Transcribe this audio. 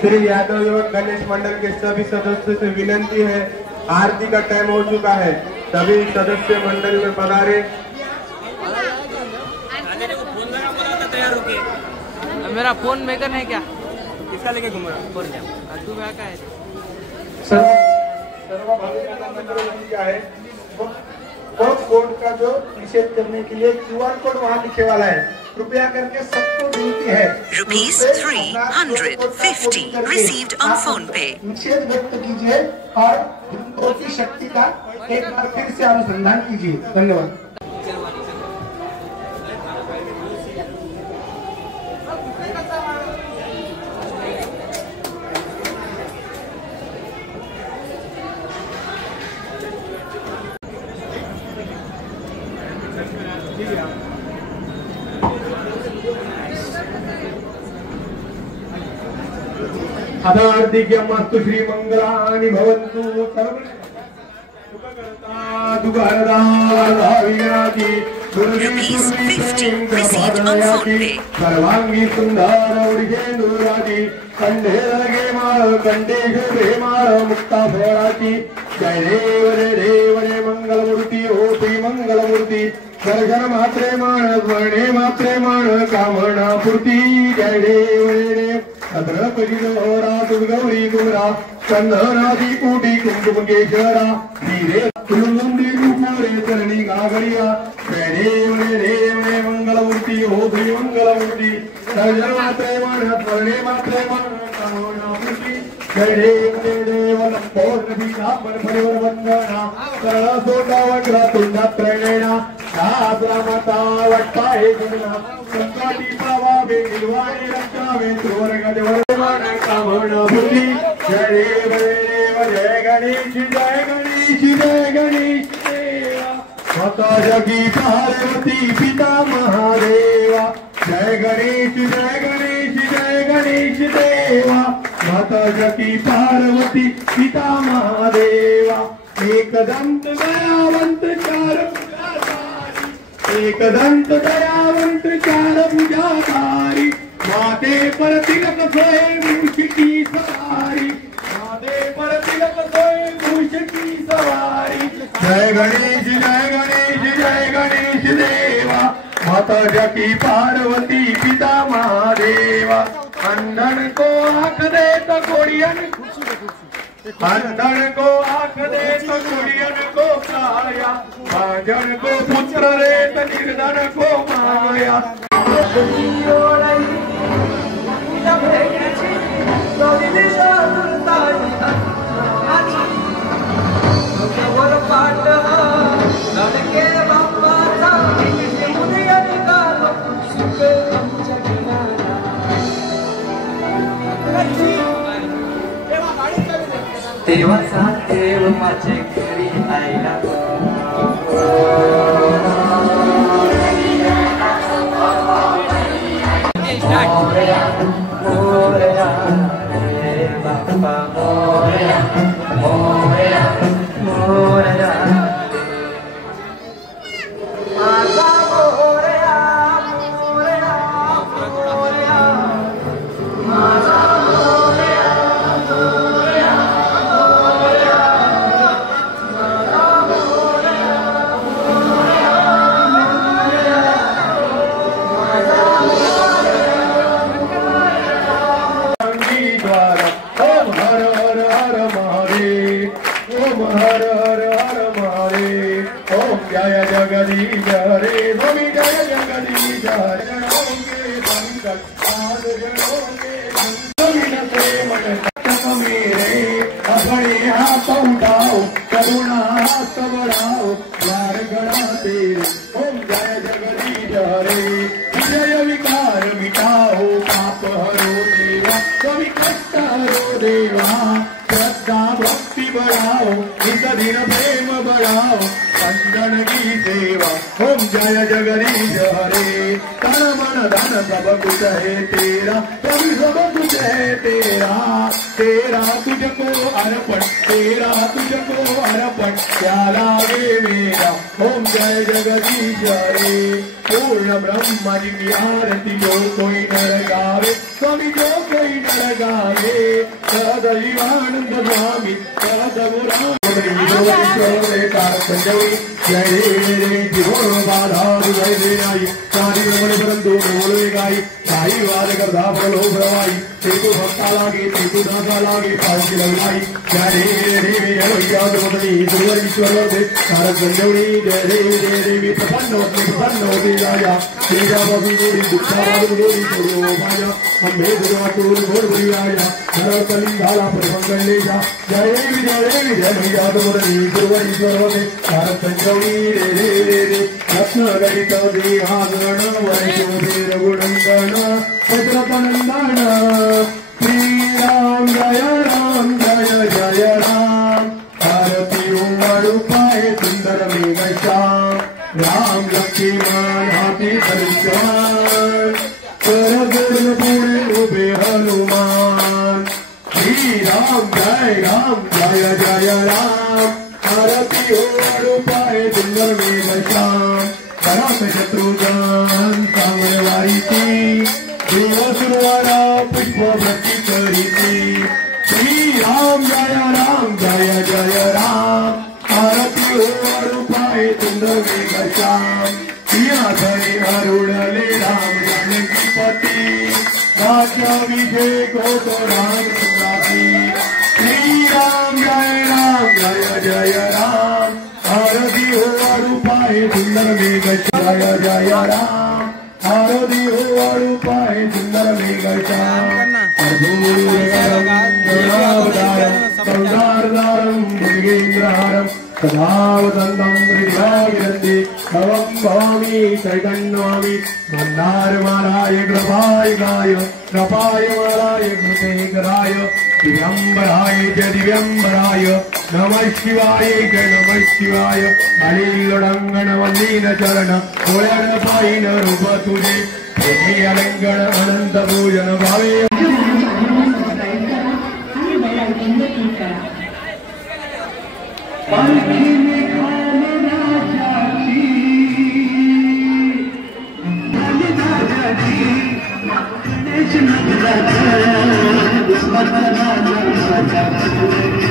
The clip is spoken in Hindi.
श्री यादव युवक गणेश मंडल के सभी सदस्यों से विनंती है, आरती का टाइम हो चुका है, सभी सदस्य मंडल में पधारे। मेरा फोन मेकर है क्या? किसका लेके घूम रहा तू क्या है? सर्व भाविकांना क्या है, वो कोड का जो निषेध करने के लिए QR कोड वहाँ लिखे वाला है, कृपया करके सबको विनती है। ₹350 received on PhonePe। निषेध व्यक्त कीजिए और धर्म की शक्ति का एक बार फिर से अनुसंधान कीजिए। धन्यवाद। हार्दिकमस्तु श्रीमंगलानि भवन्तु ₹50 received on PhonePe। सर्वांगी सुंदर उडीजेंदुराजी कंठे लगे माळ कंठे शोभे माळ मुक्ता फोडाची। जय देव जय मंगलमूर्ती ओ श्री मंगलमूर्ती। दर्शन मात्रे मान वर्णे मात्रे मान कामना पूर्ती। जय देव भद्रपरिणोरा दुर्गौरी कुमरा चंदनादी कोटी कुंकुमकेश्वरा धीरे कुलुंदी रूपोरे चरणी गागरिया। जय देव मंगलमूर्ती ओ श्री मंगलमूर्ती। दर्शन मात्रे मान वर्णे मात्रे मान कामना पूर्ती। जय देव लंबोदरी परिवर वंदना सरळ सोटा वंडा तुंडा प्रणयना माता वट्टाहे गुणा संकाटी पावावे निर्वाणे रक्षावे त्रिवर्गदेवर कामना पूर्ती। जय देव जय गणेश जय गणेश जय गणेश देवा। माता जगी पार्वती पिता महादेवा। जय गणेश जय गणेश जय गणेश देवा। माता जगी पार्वती पिता महादेवा। एकदंत दयावंत चार एकदंत दयावंत चार भुजाधारी। माते पर तिलक सोए मूष की सवारी। माते पर तिलक सोए मूष की सवारी। जय गणेश जय गणेश देवा। माता जकी पार्वती पिता महादेवा। अंधन को आंख दे तो कोड़ियन अंधन को आंख दे तो कोड़ियन को काया। भाजन को पुत्र रे तो निर्धन को माया। देवाचा देव माझे घरी आईला मोरया मोरया रे बाप्पा मोरया मोरया मोरया माझा मोरया मोरया मोरया माझा जगदीश हरे स्वामी जय जगदीश हरे। मेरे अपने हाथ उठाओ करुणा हाथ बढ़ाओ द्वार गणा तेरे। ओम जय जगदीश हरे। विजय विकार मिटाओ पाप हरो देवा। कवि कष्ट हरो देवा। श्रद्धा भक्ति बढ़ाओ नित दिन प्रेम बढ़ाओ वंदन की सेवा। ओम जय जगदीश हरे। तन मन धन पूर्ण सब कुछ है तेरा, प्रभु सब कुछ है तेरा, तेरा तुझको अर्पण, तेरा तुझको अर्पण, क्या लागे मेरा। ओम जय जगदीश हरे। पूर्ण ब्रह्म जी की आरती जो कोई नर गावे, स्वामी जो कोई नर गावे, सदैवानंद स्वामी सदगुरु संजय जय रे जीवन बाधा जय रे आई सारी रमण बंधु बोले गाई साई वाद कर दा बोलो भवाई तेको भक्ता लागे तेको दाता लागे पाउकी लगाई जय रे याद बदली गुरुवर ईश्वर दे सारा संजय जय रे भी प्रसन्न होते राजा तेजा बाबू गोरी दुखा बाबू गोरी छोड़ो माया हमें दुआ टूर गोर बुरी आया हर कली धारा पर ले जा जय रे याद बदली गुरुवर ईश्वर दे सारा संजय रे रत्न गणित देहागण वैष्णवे रघुनंदन भद्रपनंदन श्री राम जय राम भारती उपाय सुंदर मेघ श्याम राम लक्ष्मण हाथी परिश्रम कर गुण पुणे उभे हनुमान श्री राम जय राम भारती उपाय सुंदर मेघ श्याम परम शत्रुघ्न सामरवारीती देवसुरवारा पुष्प भक्ति करीती श्री राम जय राम भारती उपाय सुंदर मेघ श्याम सिंहासने अरुणले राम जानकी पति राज्याभिषेक होतो राम सुराती श्री राम जय राम भारती उपाय सुंदर मेघ जय राम भारती उपाय सुंदर मेघ श्याम सौदारदारं मृगेन्द्रहारं सदावदन्तं हृदयाविरन्ति भवं भवामि चैतन्यवामि मन्दारमालाय कृपाय मालाय कृतेकराय दिव्यंबराय जय दिव्यंबराय नमः शिवाय जय नमः शिवाय अलीलडंगण वंदीन चरण ओळण पायीन रूप तुझे हे अलंगण अनंत पूजन भावे Thank you.